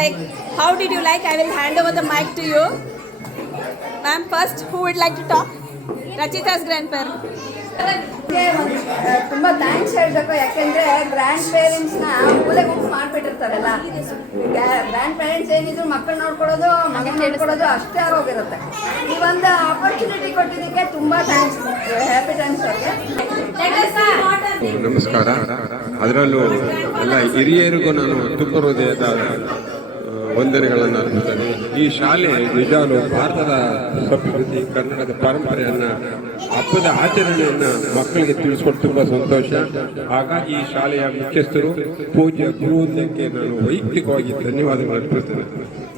like, how did you like? I will hand over the mic to you. Ma'am, first, who would like to talk? Rachita's grandparent. ತುಂಬ thanks ಹೇಳಬೇಕು. ಯಾಕೆಂದರೆ grand ಪೇರೆಂಟ್ಸ್ನ ಮೂಲೆ ಗುಂಪು ಮಾಡಿಬಿಟ್ಟಿರ್ತಾರಲ್ಲ. Grand parents ಏನಿದ್ರು ಮಕ್ಕಳು ನೋಡ್ಕೊಳ್ಳೋದು, ಮಗನ ನೋಡ್ಕೊಳ್ಳೋದು ಅಷ್ಟೇ ಆಗೋಗಿರುತ್ತೆ. ಈ ಒಂದು ಆಪರ್ಚುನಿಟಿ ಕೊಟ್ಟಿದ್ದಕ್ಕೆ ತುಂಬ ಥ್ಯಾಂಕ್ಸ್, ಹ್ಯಾಪಿ ಥ್ಯಾಂಕ್ಸ್ ಅವ್ರಿಗೆ. ನಮಸ್ಕಾರ. ಅದರಲ್ಲೂ ಎಲ್ಲ ಹಿರಿಯರಿಗೂ ನಾನು ತುಂಬ ಹೃದಯದ ವಂದನೆಗಳನ್ನು ಅರ್ಪಿಸ್ತೇನೆ. ಈ ಶಾಲೆ ನಿಜಾಲು ಭಾರತದ ಸಂಸ್ಕೃತಿ, ಕನ್ನಡದ ಪರಂಪರೆಯನ್ನು, ಹಬ್ಬದ ಆಚರಣೆಯನ್ನು ಮಕ್ಕಳಿಗೆ ತಿಳಿಸ್ಕೊಟ್ಟು ತುಂಬ ಸಂತೋಷ. ಹಾಗಾಗಿ ಈ ಶಾಲೆಯ ಮುಖ್ಯಸ್ಥರು, ಪೂಜ್ಯ ಗುರುವೃಂದಕ್ಕೆ ನಾನು ವೈಯಕ್ತಿಕವಾಗಿ ಧನ್ಯವಾದಗಳು ಅರ್ಪಿಸ್ತೇನೆ.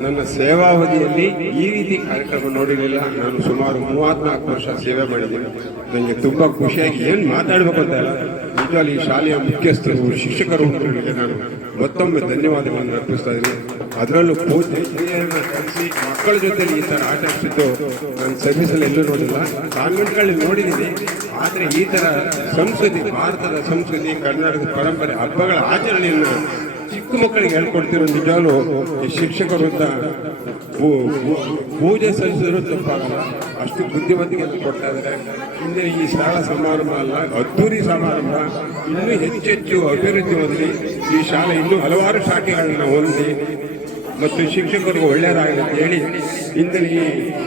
ನನ್ನ ಸೇವಾವಧಿಯಲ್ಲಿ ಈ ರೀತಿ ಕಾರ್ಯಕ್ರಮ ನೋಡಿರಲಿಲ್ಲ. ನಾನು ಸುಮಾರು 34 ವರ್ಷ ಸೇವೆ ಮಾಡಿದ್ದೀನಿ. ನನಗೆ ತುಂಬ ಖುಷಿಯಾಗಿ ಏನು ಮಾತಾಡಬೇಕು ಅಂತ ಇಲ್ಲ. ನಿಜವಾಗ್ಲೂ ಈ ಶಾಲೆಯ ಮುಖ್ಯಸ್ಥರು, ಶಿಕ್ಷಕರು ನಾನು ಮತ್ತೊಮ್ಮೆ ಧನ್ಯವಾದಗಳನ್ನು ಅರ್ಪಿಸ್ತಾ ಇದ್ದೀನಿ. ಅದರಲ್ಲೂ ಪೂಜೆ ಹಿರಿಯರನ್ನ ಕಲಿಸಿ ಮಕ್ಕಳ ಜೊತೆಲಿ ಈ ಥರ ಆಟ ಆಡಿಸಿದ್ದು ನಾನು ಸರ್ವಿಸಲ್ಲಿ ಎಲ್ಲೂ ನೋಡಿಲ್ಲ. ಕಾನ್ವೆಂಟ್ಗಳಲ್ಲಿ ನೋಡಿದ್ದೀನಿ. ಆದರೆ ಈ ಥರ ಸಂಸ್ಕೃತಿ, ಭಾರತದ ಸಂಸ್ಕೃತಿ, ಕನ್ನಡದ ಪರಂಪರೆ, ಹಬ್ಬಗಳ ಆಚರಣೆಯನ್ನು ಚಿಕ್ಕ ಮಕ್ಕಳಿಗೆ ಹೇಳ್ಕೊಡ್ತಿರೋ ನಿಜವಾಗ್ಲೂ ಈ ಶಿಕ್ಷಕರು ಅಂತ ಪೂಜೆ ಸಲ್ಲಿಸಿದ್ರು ತಪ್ಪಾಗಲ್ಲ. ಅಷ್ಟು ಬುದ್ಧಿವಂತಿಕೆಯನ್ನು ಕೊಡ್ತಾ ಇದ್ದಾರೆ. ಹಿಂದೆ ಈ ಶಾಲಾ ಸಮಾರಂಭ ಅಲ್ಲ, ಅದ್ದೂರಿ ಸಮಾರಂಭ. ಇನ್ನೂ ಹೆಚ್ಚೆಚ್ಚು ಅಭಿವೃದ್ಧಿ ಹೊಂದಿ ಈ ಶಾಲೆ ಇನ್ನೂ ಹಲವಾರು ಶಾಖೆಗಳನ್ನು ಹೊಂದಿ ಮತ್ತು ಶಿಕ್ಷಕರಿಗೆ ಒಳ್ಳೆಯದಾಗಲಿ ಅಂತ ಹೇಳಿ ಇಂದಿನ ಈ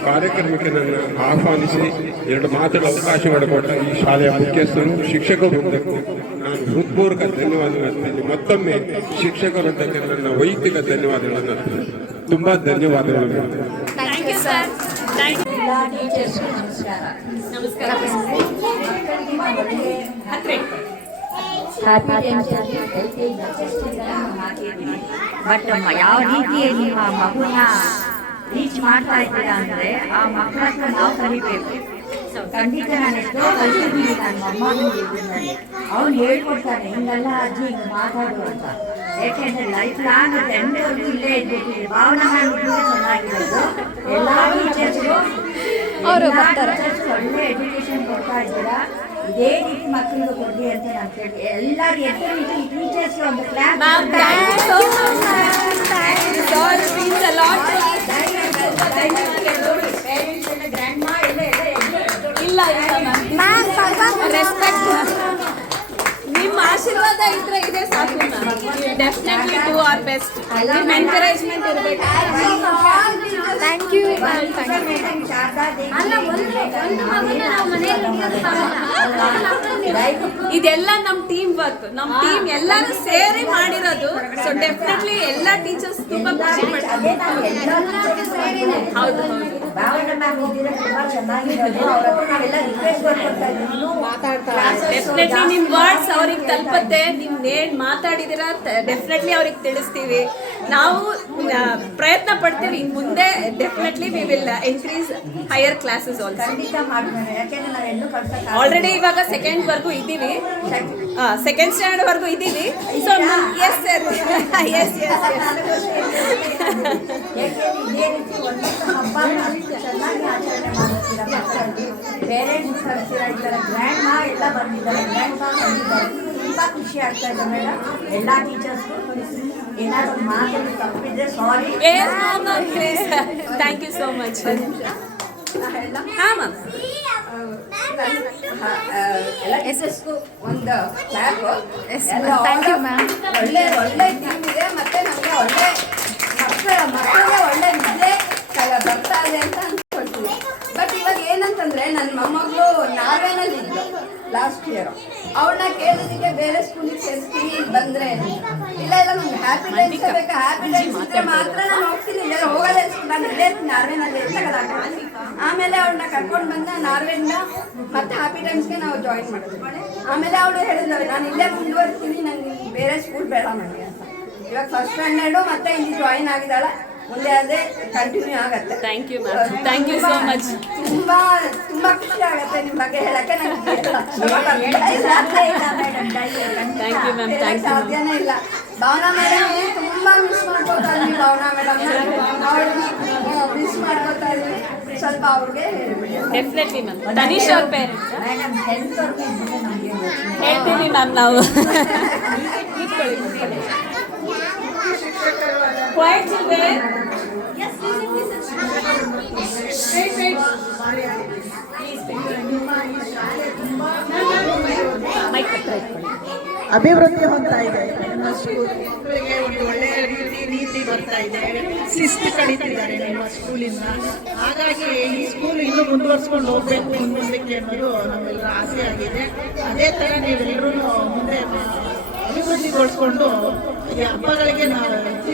ಕಾರ್ಯಕ್ರಮಕ್ಕೆ ನನ್ನ ಆಹ್ವಾನಿಸಿ 2 ಮಾತುಗಳ ಅವಕಾಶ ಮಾಡಿಕೊಟ್ಟ ಈ ಶಾಲೆಯ ಮುಖ್ಯಸ್ಥರು, ಶಿಕ್ಷಕರು ವೃಂದಕ್ಕೂ ನಾನು ಹೃತ್ಪೂರ್ವಕ ಧನ್ಯವಾದಗಳನ್ನು ಅರ್ಪಿಸಿ ಮತ್ತೊಮ್ಮೆ ಶಿಕ್ಷಕ ವೃಂದಕ್ಕೆ ನನ್ನ ವೈಯಕ್ತಿಕ ಧನ್ಯವಾದಗಳನ್ನು ಅರ್ಪಿಸಿ ತುಂಬ ಧನ್ಯವಾದಗಳು. ಬಟ್ ಯಾವ ರೀತಿಯಲ್ಲಿ ಆ ಮಗುನ ರೀಚ್ ಮಾಡ್ತಾ ಇದ್ದೀರಾ ಅಂದರೆ ಆ ಮಕ್ಕಳ ಹತ್ರ ನಾವು ಕಲಿಬೇಕು. ಖಂಡಿತ ನಾನು ಎಷ್ಟೋ ಕಲಿಸಿದ್ದೀನಿ ನನ್ನ ಮೊಮ್ಮಗನಿಗೆ. ಅವ್ನು ಹೇಳ್ಕೊಡ್ತಾನೆ, ಹಿಂಗೆಲ್ಲ ಅಜ್ಜಿ ಹಿಂಗೆ ಮಾತಾಡು ಅಂತ. ಯಾಕೆಂದರೆ ಲೈಫ್ ಲಾಂಗ್ 10ವರೆಗೂ ಇಲ್ಲೇ ಇದ್ಬಿಟ್ಟಿದೆ. ಭಾವನಾ ಮಾಡಿದ್ರು ಚೆನ್ನಾಗಿರೋದು. ಎಲ್ಲ ಟೀಚರ್ಸ್ರು ಒಳ್ಳೆ ಎಜುಕೇಶನ್ ಕೊಡ್ತಾ ಇದ್ದೀರಾ. ಇದೇ ರೀತಿ ಮಕ್ಕಳಿಗೆ ಕೊಡಿ ಅಂತ ನಾನು ಕೇಳಿ ಎಲ್ಲರೂ ಎದ್ದು ಟೀಚರ್ಸ್ಗೆ ಒಂದು ಕ್ಲಾಸ್. ನಿಮ್ಮ ಆಶೀರ್ವಾದ ಇದ್ರೆ ಇದೆ ಸಾಕು. Definitely do our best. ನಿಮ್ಮ ಎನ್ಕರೇಜ್ಮೆಂಟ್ ಇರಬೇಕು. Thank you. ಇದೆಲ್ಲ ನಮ್ಮ ಟೀಮ್ ವರ್ಕ್. ನಮ್ಮ ಟೀಮ್ ಎಲ್ಲರೂ ಸೇರಿ ಮಾಡಿರೋದು. ಸೊ ಡೆಫಿನೆಟ್ಲಿ ಎಲ್ಲ ಟೀಚರ್ಸ್ ತುಂಬಾ ಖುಷಿ ಪಡ್ತಾರೆ. ಹೌದು ಹೌದು. ಡೆಫಿನೆಟ್ಲಿ ನಿಮ್ ವರ್ಡ್ಸ್ ಅವ್ರಿಗೆ ತಲುಪತ್ತೆ. ನೀವು ಏನ್ ಮಾತಾಡಿದಿರ ಡೆಫಿನೆಟ್ಲಿ ಅವ್ರಿಗೆ ತಿಳಿಸ್ತೀವಿ. ನಾವು ಪ್ರಯತ್ನ ಪಡ್ತೀವಿ. ಇನ್ನು ಮುಂದೆ definitely we will increase higher classes also. Already ಇವಾಗ 2nd ವರ್ಗೂ ಇದ್ದೀವಿ, 2nd ಸ್ಟ್ಯಾಂಡರ್ಡ್ ವರ್ಗೂ ಇದ್ದೀವಿ. So yes sir, yes yes parents ಕಳಿಸಿರ ಈ ಥರ ಗ್ರ್ಯಾಂಡ್ ಮಾ ಎಲ್ಲ ಬಂದಿದ್ದಾರೆ, ಗ್ರ್ಯಾಂಡ್ ಮಾ ಬಂದಿದ್ದಾರೆ. ತುಂಬ ಖುಷಿ ಆಗ್ತಾ ಇದೆ ಮೇಡಮ್. ಎಲ್ಲ ಟೀಚರ್ಸ್ಗೂ ಏನಾದರೂ ಮಾತಾಡಿ ತಪ್ಪಿದ್ರೆ sorry. Thank you so much. ಹಾಂ ಮ್ಯಾಮ್. ಎಲ್ಲ ಟೀಚರ್ಸ್ಗೂ ಒಂದು ಕ್ಲಾಪ್. Thank you ma'am. ಒಳ್ಳೆ ಟೀಮ್ ಇದೆ. ಮತ್ತು ನಮಗೆ ಒಳ್ಳೆ ಮಕ್ಕಳಿಗೆ ಒಳ್ಳೆ ನಿದ್ದೆ ಬರ್ತಾ ಇದೆ ಅಂತ ಅಂದ್ಕೊಳ್ತೀವಿ. ಬಟ್ ಇವಾಗ ಏನಂತಂದರೆ ನನ್ನ ಮೊಮ್ಮಗಳು ನಾರ್ವೇನಲ್ಲಿ ಇದ್ದು ಲಾಸ್ಟ್ ಇಯರ್. ಅವಳನ್ನ ಕೇಳೋದಕ್ಕೆ ಬೇರೆ ಸ್ಕೂಲಿಗೆ ಸೇರಿಸ್ತೀವಿ ಬಂದರೆ ಇಲ್ಲ ನಮ್ಗೆ ಹ್ಯಾಪಿ ಟೈಮ್ಸ್ ಬೇಕಾ, ಹ್ಯಾಪಿ ಟೈಮ್ಸ್ ಇದ್ದರೆ ಮಾತ್ರ ನಾನು ಹೋಗ್ತೀನಿ, ಇಲ್ಲ ಹೋಗೋದೇ ನಾನು ಇಲ್ಲೇ ನಾರ್ವೇನಲ್ಲಿ ತಗೊಳಕ್ಕೆ. ಆಮೇಲೆ ಅವಳನ್ನ ಕರ್ಕೊಂಡು ಬಂದ ನಾರ್ವೆಯಿಂದ ಮತ್ತೆ ಹ್ಯಾಪಿ ಟೈಮ್ಸ್ಗೆ ನಾವು ಜಾಯಿನ್ ಮಾಡಿದ್ವಿ. ಆಮೇಲೆ ಅವಳು ಹೇಳಿದ್ಲು ನಾನು ಇಲ್ಲೇ ಮುಂದುವರ್ತೀನಿ, ನನಗೆ ಬೇರೆ ಸ್ಕೂಲ್ ಬೇಡ ನನಗೆ ಅಂತ. ಇವಾಗ 1st ಸ್ಟ್ಯಾಂಡರ್ಡು ಮತ್ತೆ ಇಲ್ಲಿ ಜಾಯಿನ್ ಆಗಿದ್ದಾಳೆ. ಮುಂದೆ ಅದೇ ಕಂಟಿನ್ಯೂ ಆಗುತ್ತೆ. Thank you ma'am. Thank you so much. ತುಂಬ ಖುಷಿ ಆಗುತ್ತೆ ನಿಮ್ಮ ಬಗ್ಗೆ ಹೇಳಕ್ಕೆ. Thank you ma'am. Thank you. ಸಾಧ್ಯನೇ ಇಲ್ಲ. ಭಾವನಾ ಮೇಡಮ್ ತುಂಬ ಮಿಸ್ ಮಾಡ್ಕೋತಾ ಇದ್ವಿ. ಭಾವನಾ ಮೇಡಮ್ ಮಿಸ್ ಮಾಡ್ಕೋತಾ ಇದ್ವಿ. ಸ್ವಲ್ಪ ಅವ್ರಿಗೆ ಡೆಫಿನೆಟ್ಲಿ ಮ್ಯಾಮ್. ತನಿಷ್ ಅವ್ರ ಪೇರೆಂಟ್ಸ್ ಹೇಳ್ತೀವಿ ಮ್ಯಾಮ್ ನಾವು. Quiet children. Yes, wait. Mic ಹತ್ರ ಇಟ್ಕೊಳ್ಳಿ. ಅಭಿವೃದ್ಧಿ ಹೊಂದ್ತಾ ಇದೆ ನಿಮ್ಮ ಸ್ಕೂಲಿಗೆ ಒಂದು ಒಳ್ಳೆಯ ನೀತಿ ಬರ್ತಾ ಇದೆ, ಶಿಸ್ತು ಕಲಿತಿದ್ದಾರೆ ನಿಮ್ಮ ಸ್ಕೂಲಿಂದ. ಹಾಗಾಗಿ ಈ ಸ್ಕೂಲ್ ಇನ್ನೂ ಮುಂದುವರ್ಸ್ಕೊಂಡು ಹೋಗ್ಬೇಕು ಮುಂದಕ್ಕೆ ಅನ್ನೋದು ನಮ್ಮೆಲ್ಲರ ಆಸೆ ಆಗಿದೆ. ಅದೇ ಥರ ನೀವೆಲ್ಲರೂ ಮುಂದೆ ಅಭಿವೃದ್ಧಿಗೊಳಿಸ್ಕೊಂಡು ಈ ಹಬ್ಬಗಳಿಗೆ ನಾವು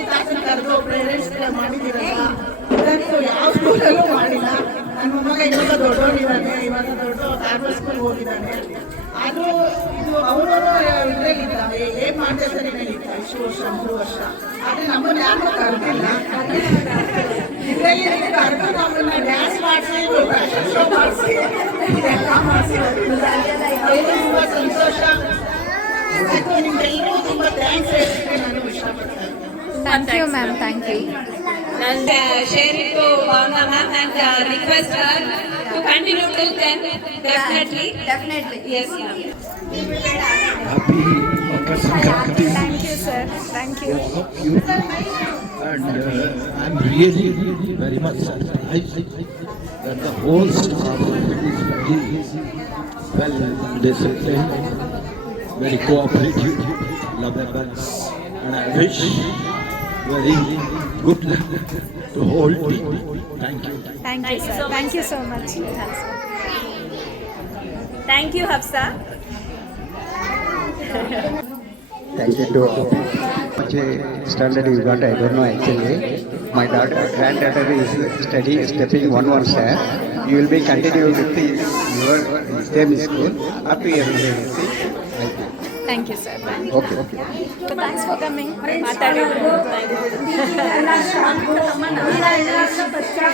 ತಾಸಿನ ಕರೆದು ಪೇರೆಂಟ್ಸ್ ಮಾಡಿದ್ದೀರಲ್ಲ, ಇದಂತೂ ಯಾವ ಸ್ಕೂಲಲ್ಲೂ ಮಾಡಿಲ್ಲ. ನನ್ನ ಮಗ ಇವಾಗ ದೊಡ್ಡವನಿದ್ದಾನೆ, ಇವಾಗ ದೊಡ್ಡ ಕಾರ್ಪೊರೇಟ್ ಸ್ಕೂಲ್ಗೆ ಹೋಗಿದ್ದಾನೆ. ಅದು ಇದು ಅವರವರು ಇದರಲ್ಲಿದ್ದಾರೆ, ಏನ್ ಮಾಡ್ತಾ ಇದ್ದಾರೆ ಇತ್ತ ಇಷ್ಟು ವರ್ಷ 3 ವರ್ಷ. ಆದರೆ ನಮ್ಮನ್ನು ಯಾರು ಕರೆದಿಲ್ಲ. ಇದರಲ್ಲಿ ಕರೆದು ನಮ್ಮನ್ನ ಡ್ಯಾನ್ಸ್ ಮಾಡಿಸಿ, ಫ್ಯಾಷನ್ ಶೋ ಮಾಡಿಸಿ, ಇದೆಲ್ಲ ಮಾಡಿಸಿ ತುಂಬ ಸಂತೋಷ. ನಿಮ್ಗೆಲ್ಲರೂ ತುಂಬ ಥ್ಯಾಂಕ್ಸ್ ಹೇಳ್ತೀನಿ ನಾನು ಇಷ್ಟಪಡ್ತಾ ಇದ್ದೀನಿ. Thank you, ma'am. Thank you. And share it to Bhavna ma'am and request her to continue to them. Definitely. Yes, ma'am. Happy Makar Sankranti. Thank you, sir. Thank you. You. And I'm really very much surprised that the whole staff is very well disciplined, very cooperative, lovable, and I wish very good luck to whole team. Thank you. Thank you, sir. Thank you so much. Thank you, Hafsa. Thank you to which standard you got, I don't know actually. My granddaughter is stepping one step. You will be continuing with your same school up to everything. Thank you, sir. Okay. Thanks for coming.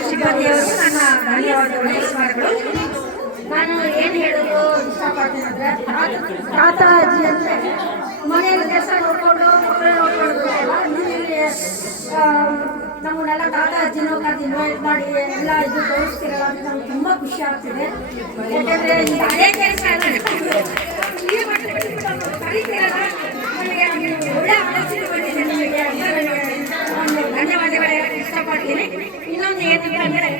ಶಿವದೇವರು ನನ್ನ ಧನ್ಯವಾದಗಳು ನಮಸ್ಕಾರಗಳು. ನಾನು ಏನು ಹೇಳೋದು ಇಷ್ಟಪಡ್ತೀನಿ ಅಂದರೆ, ತಾತ ಅಜ್ಜಿ ಅಂದರೆ ಮನೆಯಲ್ಲಿ ಕೆಲಸ ನೋಡಿಕೊಂಡು ಮಕ್ಕಳು ನೋಡ್ಕೊಳ್ಳೋದು ಅಲ್ಲ. ಇಲ್ಲಿ ನಮ್ಮನ್ನೆಲ್ಲ ತಾತ ಅಜ್ಜಿನೂ ಕರೆದು ಇನ್ವೈಟ್ ಮಾಡಿ ಎಲ್ಲ ಇದು ತೋರಿಸ್ತಿರಲ್ಲ, ಅದು ನಮ್ಗೆ ತುಂಬ ಖುಷಿ ಆಗ್ತಿದೆ. ಯಾಕೆಂದರೆ ಈ ಹಳೆ ಕೆಲಸ ಎಲ್ಲ ಈ ಮಟ್ಟಿಗೆ ಕರೀತಿರಲ್ಲ, ನನಗೆ ಒಳ್ಳೆ ಆಲೋಚನೆ ಬಂದಿದೆ. ನಿಮಗೆ ಒಂದು ಧನ್ಯವಾದಗಳು ಹೇಳಕ್ಕೆ ಇಷ್ಟಪಡ್ತೀನಿ. ಇನ್ನೊಂದು ಏನಂತಂದರೆ,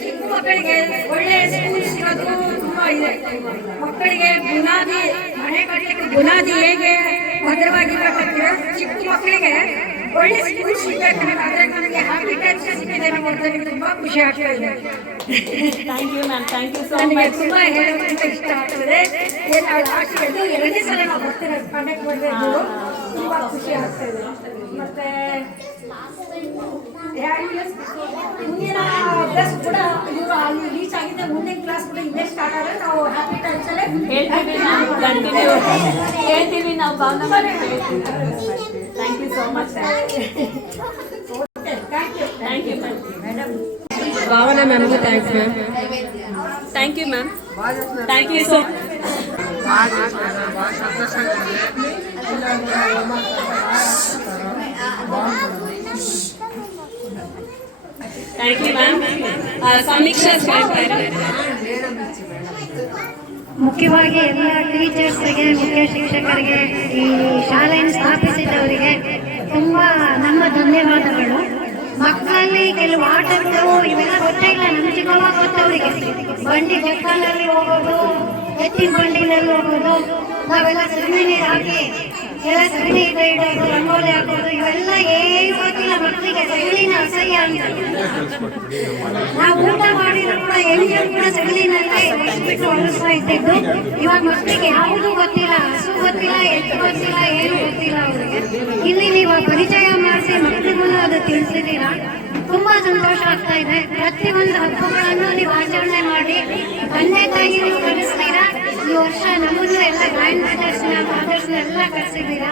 ಚಿಕ್ಕ ಮಕ್ಕಳಿಗೆ ಒಳ್ಳೆ ಸ್ಕೂಲ್ ಸಿಗೋದು ತುಂಬ ಇದೆ. ಮಕ್ಕಳಿಗೆ ಬುನಾದಿ, ಮನೆ ಕಟ್ಟಲಿಕ್ಕೆ ಬುನಾದಿ ಹೇಗೆ ಭದ್ರವಾಗಿರಬೇಕಾಗ್ತದೆ, ಚಿಕ್ಕ ಮಕ್ಕಳಿಗೆ ಒಳ್ಳೆ ಸ್ಕೂಲ್ ಸಿಗಬೇಕಾದ್ರೆ ನನಗೆ ಹ್ಯಾಪಿ ಟೈಮ್ಸ್ ಸಿಕ್ಕಿದೆ ಅನ್ನೋದ್ರಲ್ಲಿ ತುಂಬ ಖುಷಿ ಆಗ್ತಾ ಇದೆ. Thank you, ma'am. Thank you so ನನಗೆ much. ತುಂಬ ಹೇಳೋದ್ರಿಂದ ಇಷ್ಟ ಆಗ್ತದೆ. ಲಾಸ್ಟಿಗೆ 2 ಸಲ ನಾವು ಬರ್ತಿರೋದು ಕಂಡಕ್ಟ್ ಮಾಡಬೇಕು, ತುಂಬ ಖುಷಿ ಆಗ್ತದೆ. ಮತ್ತೆ ಮುಂದಿನ ಕ್ಲಾಸ್ ಕೂಡ ಇವರು ಅಲ್ಲಿ ರೀಚ್ ಆಗಿದೆ. ಮುಂದಿನ ಕ್ಲಾಸ್ ಕೂಡ ಇಲ್ಲೇ ಸ್ಟಾರ್ಟ್ ಆದರೆ ನಾವು ಹ್ಯಾಪಿ ಟೈಮ್ಸ್ ಅಲ್ಲೇ ಹೇಳ್ತೀವಿ ನಾವು, ಕಂಟಿನ್ಯೂ ಹೇಳ್ತೀವಿ ನಾವು. Bhavana thank you so much. Thank you madam. Bhavana ಮ್ಯಾಮ್ಗೂ thanks ma'am. Thank you ma'am. Thank you so thank you ma'am. Sameeksha ಮುಖ್ಯವಾಗಿ ಎಲ್ಲ ಟೀಚರ್ಸ್ಗೆ, ಮುಖ್ಯ ಶಿಕ್ಷಕರಿಗೆ, ಈ ಶಾಲೆಯನ್ನು ಸ್ಥಾಪಿಸಿದವರಿಗೆ ತುಂಬ ನಮ್ಮ ಧನ್ಯವಾದಗಳು. ಮಕ್ಕಳಲ್ಲಿ ಕೆಲವು ಆಟಗಳು ಇವೆಲ್ಲ ಗೊತ್ತೇ ಇಲ್ಲ, ನಮ್ಮ ಚಿಕ್ಕವಾಗ ಗೊತ್ತವರಿಗೆ. ಬಂಡಿ ಜಕ್ಕನಲ್ಲಿ ಹೋಗೋದು, ಎತ್ತಿನ ಬಂಡಿನಲ್ಲಿ ಹೋಗೋದು, ನಾವೆಲ್ಲ ಸಗಣಿ ನೀರು ಹಾಕಿ ಎಲ್ಲ ಸಗಣಿ ಇಡೋದು, ರಂಗೋಲಿ ಹಾಕೋದು, ಇವೆಲ್ಲ ಏನು ಗೊತ್ತಿಲ್ಲ ಮಕ್ಕಳಿಗೆ. ಸಗಣಿನ ಅಸಹ್ಯ ಅಂತ. ನಾವು ಊಟ ಮಾಡಿದ್ರು ಕೂಡ ಎಣ್ಣೆ ಕೂಡ ಸಗಣಿನಲ್ಲೇ ಬಿಟ್ಟು ಒಣಗಿಸ್ತಾ ಇದ್ದಿದ್ದು. ಇವಾಗ ಮಕ್ಕಳಿಗೆ ಯಾವುದು ಗೊತ್ತಿಲ್ಲ, ಹಸು ಗೊತ್ತಿಲ್ಲ, ಎತ್ತು ಗೊತ್ತಿಲ್ಲ, ಏನು ಗೊತ್ತಿಲ್ಲ ಅವರಿಗೆ. ಇಲ್ಲಿ ನೀವು ಪರಿಚಯ ಮಾಡಿಸಿ ಮಕ್ಕಳಿಗೂ ಅದು ತಿಳಿಸಿದ್ದೀರಾ, ತುಂಬಾ ಸಂತೋಷ ಆಗ್ತಾ ಇದೆ. ಪ್ರತಿಯೊಂದು ಹಬ್ಬಗಳನ್ನು ನೀವು ಆಚರಣೆ ಮಾಡಿ ತಂದೆ ತಾಯಿ ನೀವು ಕಲಿಸ್ತೀರಾ. ಈ ವರ್ಷ ನಮ್ಮನ್ನು ಎಲ್ಲ ಗ್ರ್ಯಾಂಡ್ ಫಾದರ್ಸ್ನ ಎಲ್ಲ ಕಲಿಸಿದ್ದೀರಾ,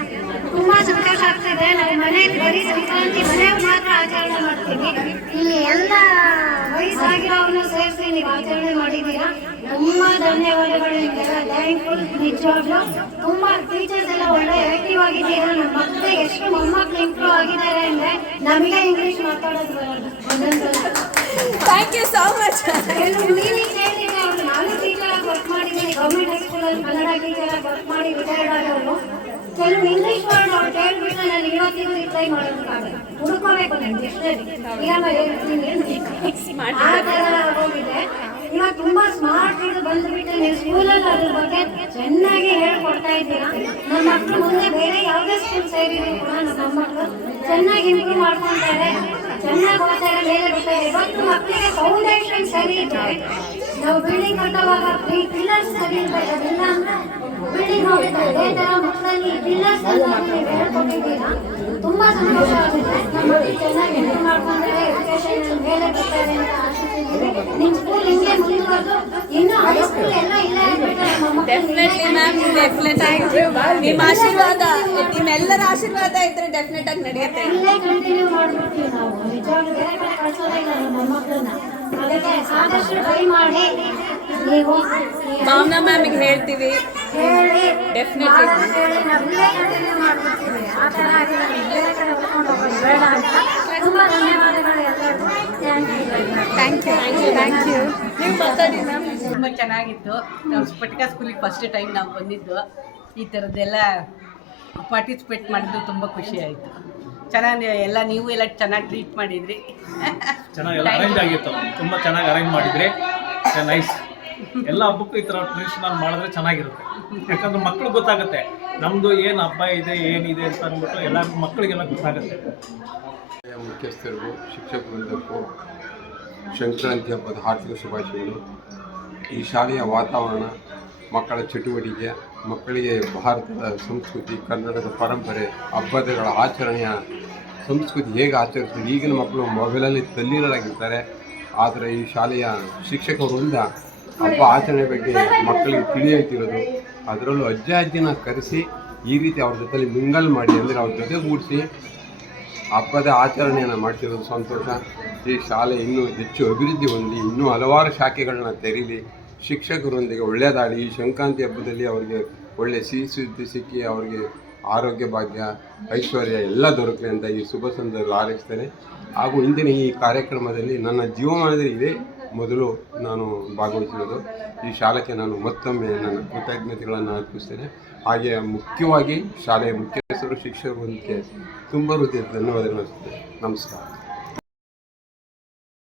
ತುಂಬಾ ಸಂತೋಷ ಆಗ್ತಿದೆ. ನಾವು ಮನೆಯಲ್ಲಿ ಬರೀ ಸಂಕ್ರಾಂತಿ ಮನೆಯವ್ರು ಮಾತ್ರ ಆಚರಣೆ ಮಾಡ್ತೀವಿ, ಇಲ್ಲಿ ಎಲ್ಲ ವಯಸ್ಸಾಗಿರೋರನ್ನು ಸೇರಿಸಿ ನೀವು ಆಚರಣೆ ಮಾಡಿದ್ದೀರಾ. ತುಂಬಾ ಧನ್ಯವಾದಗಳು ನಿಮಗೆಲ್ಲ. ಥ್ಯಾಂಕ್ಫುಲ್. ನಿಜವಾಗ್ಲೂ ತುಂಬಾ ಟೀಚರ್ಸ್ ಎಲ್ಲ ಒಳ್ಳೆ ಆಕ್ಟಿವ್ ಆಗಿದ್ದೀರಾ. ನಮ್ಮ ಮಕ್ಕಳು ಎಷ್ಟು ಮೊಮ್ಮಕ್ಕಳು ಇಂಪ್ರೂವ್ ಆಗಿದ್ದಾರೆ ಅಂದ್ರೆ ನಮಗೆ ಇಂಗ್ಲಿಷ್ ಮಾತಾಡೋದು ಬರೋದು ಒಂದೊಂದ್ಸಲ. Thank you so much. ಕೆಲವು ಮೀನಿಂಗ್ ಹೇಳಿದ್ರೆ ಅವ್ರು ನಾನು ಟೀಚರ್ ಆಗಿ ವರ್ಕ್ ಮಾಡಿದ್ದೀನಿ, ಗೌರ್ಮೆಂಟ್ ಹೈಸ್ಕೂಲಲ್ಲಿ ಕನ್ನಡ ಟೀಚರ್ ವರ್ಕ್ ಮಾಡಿ ರಿಟೈರ್ಡ್ ಆದವರು ಕೆಲವು ಇಂಗ್ಲಿಷ್ ವರ್ಡ್ ಅವ್ರು ಕೇಳ್ಬಿಟ್ಟು ನಾನು ಇವತ್ತಿಗೂ ರಿಪ್ಲೈ ಮಾಡೋದಕ್ಕಾಗಲ್ಲ, ಹುಡುಕೋಬೇಕು ನನಗೆ ಎಷ್ಟೇಳಿ ಈಗ ನಾನು ಹೇಳ್ತೀನಿ ಆ ಥರ ಹೋಗಿದೆ. ಇವಾಗ ತುಂಬಾ ಸ್ಮಾರ್ಟ್ ಇದು ಬಂದ್ಬಿಟ್ಟು ನೀವು ಸ್ಕೂಲಲ್ಲಿ ಅದ್ರ ಬಗ್ಗೆ ಚೆನ್ನಾಗಿ ಹೇಳ್ಕೊಡ್ತಾ ಇದ್ದೀರಾ. ನಮ್ಮ ಮಕ್ಕಳು ಮುಂದೆ ಬೇರೆ ಯಾವುದೇ ಸ್ಕೂಲ್ ಸೇರಿದ್ರು ಕೂಡ ನಮ್ಮ ಮಕ್ಕಳು ಚೆನ್ನಾಗಿ ಇಂಪ್ರೂವ್ ಮಾಡ್ಕೊಂತಾರೆ, ಚೆನ್ನಾಗಿ ಓದ್ತಾರೆ, ಮೇಲೆ ಬಿಡ್ತಾರೆ. ಇವತ್ತು ಮಕ್ಕಳಿಗೆ ಫೌಂಡೇಶನ್ ಸರಿ ಇದ್ರೆ ನಾವು ಬಿಲ್ಡಿಂಗ್ ಕಟ್ಟುವಾಗ ಪಿಲ್ಲರ್ಸ್ ಸರಿ ಇರ್ಬೇಕು, ಅದೆಲ್ಲ ಅಂದ್ರೆ ಬಿಲ್ಡಿಂಗ್ ಹೋಗುತ್ತೆ. ಅದೇ ತರ ಮಕ್ಕಳಲ್ಲಿ ಪಿಲ್ಲರ್ಸ್ ನೀವು ಹೇಳ್ಕೊಟ್ಟಿದ್ದೀರಾ, ತುಂಬಾ ಸಂತೋಷ ಆಗುತ್ತೆ. ನಮ್ಮ ಮಕ್ಕಳು ಚೆನ್ನಾಗಿ ಇಂಪ್ರೂವ್ ಮಾಡ್ಕೊಂಡ್ರೆ ಎಜುಕೇಶನ್ ಮೇಲೆ ಬಿಡ್ತಾರೆ ಅಂತ ಆಶಿಸಿದ್ದೀವಿ. ನಿಮ್ಮ ಸ್ಕೂಲ್ ಹಿಂಗೆ ಮುಂದುವರೆದು ಇನ್ನೂ ಹೈಸ್ಕೂಲ್ ಎಲ್ಲ ಇಲ್ಲ ಆಗ್ಬಿಟ್ರೆ ನಮ್ಮ ಮಕ್ಕಳು ಡೆಫಿನೆಟ್ಲಿ ಮ್ಯಾಮ್, ಡೆಫಿನೆಟ್ಲಿ ನಿಮ್ಮ ಆಶೀರ್ವಾದ, ನಿಮ್ಮೆಲ್ಲರ ಆಶೀರ್ವಾದ ಇದ್ರೆ ಡೆಫಿನೆಟ್ ಆಗಿ ನಡೆಯುತ್ತೆ. ಇಲ್ಲೇ ಕಂಟಿನ್ಯೂ ಮಾಡ್ಬಿಡ್ತೀವಿ ನಾವು, ನಿಜವಾಗ್ಲೂ ಬೇರೆ ಕಡೆ ಕಳ್ಸೋದೇ ಇಲ್ಲ ನಮ್ಮ ಮೊಮ್ಮಕ್ಕಳನ್ನ. ಅದಕ್ಕೆ ಆದಷ್ಟು ಟ್ರೈ ಮಾಡಿ ನೀವು ಭಾವನಾ ಮ್ಯಾಮಿಗೆ ಹೇಳ್ತೀವಿ ಹೇಳಿ ಡೆಫಿನೆಟ್ಲಿ. ಹೇಳಿ ನಾವು ಇಲ್ಲೇ ಕಂಟಿನ್ಯೂ ಮಾಡ್ಬಿಡ್ತೀವಿ. ಆ ಥರ ಆಗಿಲ್ಲ, ಬೇರೆ ಕಡೆ ಹೋಗ್ಕೊಂಡು ಹೋಗೋದು ಬೇಡ ಅಂತ. ತುಂಬ ಧನ್ಯವಾದಗಳು ಎಲ್ಲರಿಗೂ. Thank you. ನೀವು ಮಾತಾಡಿ ಮ್ಯಾಮ್. ತುಂಬ ಚೆನ್ನಾಗಿತ್ತು. ನಾವು ಸ್ಫಟಿಕ ಸ್ಕೂಲಿಗೆ ಫಸ್ಟ್ ಟೈಮ್ ನಾವು ಬಂದಿದ್ದು. ಈ ಥರದ್ದೆಲ್ಲ ಪಾರ್ಟಿಸಿಪೇಟ್ ಮಾಡಿದ್ದು ತುಂಬ ಖುಷಿ ಆಯಿತು. ಚೆನ್ನಾಗಿ ಎಲ್ಲ ನೀವು ಎಲ್ಲ ಚೆನ್ನಾಗಿ ಟ್ರೀಟ್ ಮಾಡಿದ್ರಿ. ಚೆನ್ನಾಗಿ ಎಲ್ಲ ಅರೇಂಜ್ ಆಗಿತ್ತು, ತುಂಬ ಚೆನ್ನಾಗಿ ಅರೇಂಜ್ ಮಾಡಿದ್ರಿ. ನೈಸ್. ಎಲ್ಲ ಹಬ್ಬಕ್ಕೂ ಈ ಥರ ಟ್ರೆಡಿಷನಲ್ ಮಾಡಿದ್ರೆ ಚೆನ್ನಾಗಿರುತ್ತೆ. ಯಾಕಂದ್ರೆ ಮಕ್ಳಿಗೆ ಗೊತ್ತಾಗುತ್ತೆ ನಮ್ಮದು ಏನು ಹಬ್ಬ ಇದೆ ಏನಿದೆ ಅಂತ ಅಂದ್ಬಿಟ್ಟು ಎಲ್ಲರಿಗೂ ಮಕ್ಕಳಿಗೆಲ್ಲ ಗೊತ್ತಾಗುತ್ತೆ. ಮುಖ್ಯಸ್ಥರಿಗೂ ಶಿಕ್ಷಕ ವೃಂದಕ್ಕೂ ಸಂಕ್ರಾಂತಿ ಹಬ್ಬದ ಹಾರ್ದಿಕ ಶುಭಾಶಯಗಳು. ಈ ಶಾಲೆಯ ವಾತಾವರಣ, ಮಕ್ಕಳ ಚಟುವಟಿಕೆ, ಮಕ್ಕಳಿಗೆ ಭಾರತದ ಸಂಸ್ಕೃತಿ, ಕನ್ನಡದ ಪರಂಪರೆ, ಹಬ್ಬಗಳ ಆಚರಣೆಯ ಸಂಸ್ಕೃತಿ ಹೇಗೆ ಆಚರಿಸ್ತಾರೆ. ಈಗಿನ ಮಕ್ಕಳು ಮೊಬೈಲಲ್ಲಿ ತಲ್ಲೀನರಾಗಿರ್ತಾರೆ. ಆದರೆ ಈ ಶಾಲೆಯ ಶಿಕ್ಷಕ ವೃಂದ ಹಬ್ಬ ಆಚರಣೆ ಬಗ್ಗೆ ಮಕ್ಕಳಿಗೆ ತಿಳಿಯುತ್ತಿರೋದು, ಅದರಲ್ಲೂ ಅಜ್ಜಿನ ಕರೆಸಿ ಈ ರೀತಿ ಅವ್ರ ಜೊತೆಲಿ ಮಿಂಗಲ್ ಮಾಡಿ, ಅಂದರೆ ಅವ್ರ ಜೊತೆಗೂಡಿಸಿ ಹಬ್ಬದ ಆಚರಣೆಯನ್ನು ಮಾಡ್ತಿರೋದು ಸಂತೋಷ. ಈ ಶಾಲೆ ಇನ್ನೂ ಹೆಚ್ಚು ಅಭಿವೃದ್ಧಿ ಹೊಂದಿ ಇನ್ನೂ ಹಲವಾರು ಶಾಖೆಗಳನ್ನ ತೆರೀಲಿ, ಶಿಕ್ಷಕರೊಂದಿಗೆ ಒಳ್ಳೆಯದಾಗಲಿ. ಈ ಸಂಕ್ರಾಂತಿ ಹಬ್ಬದಲ್ಲಿ ಅವರಿಗೆ ಒಳ್ಳೆಯ ಸಿಹಿ ಸುದ್ದಿ ಸಿಕ್ಕಿ ಅವರಿಗೆ ಆರೋಗ್ಯ ಭಾಗ್ಯ ಐಶ್ವರ್ಯ ಎಲ್ಲ ದೊರಕಲಿ ಅಂತ ಈ ಶುಭ ಸಂದರ್ಭದಲ್ಲಿ ಹಾರೈಸ್ತೇನೆ. ಹಾಗೂ ಇಂದಿನ ಈ ಕಾರ್ಯಕ್ರಮದಲ್ಲಿ ನನ್ನ ಜೀವಮಾನದಲ್ಲಿ ಇದೇ ಮೊದಲು ನಾನು ಭಾಗವಹಿಸಿರೋದು. ಈ ಶಾಲೆಗೆ ನಾನು ಮತ್ತೊಮ್ಮೆ ನನ್ನ ಕೃತಜ್ಞತೆಗಳನ್ನು ಅರ್ಪಿಸ್ತೇನೆ. ಹಾಗೆ ಮುಖ್ಯವಾಗಿ ಶಾಲೆಯ ಮುಖ್ಯಸ್ಥರು, ಶಿಕ್ಷಕರು ತುಂಬ ಹೃದಯದ ಧನ್ಯವಾದಗಳು. ನಮಸ್ಕಾರ.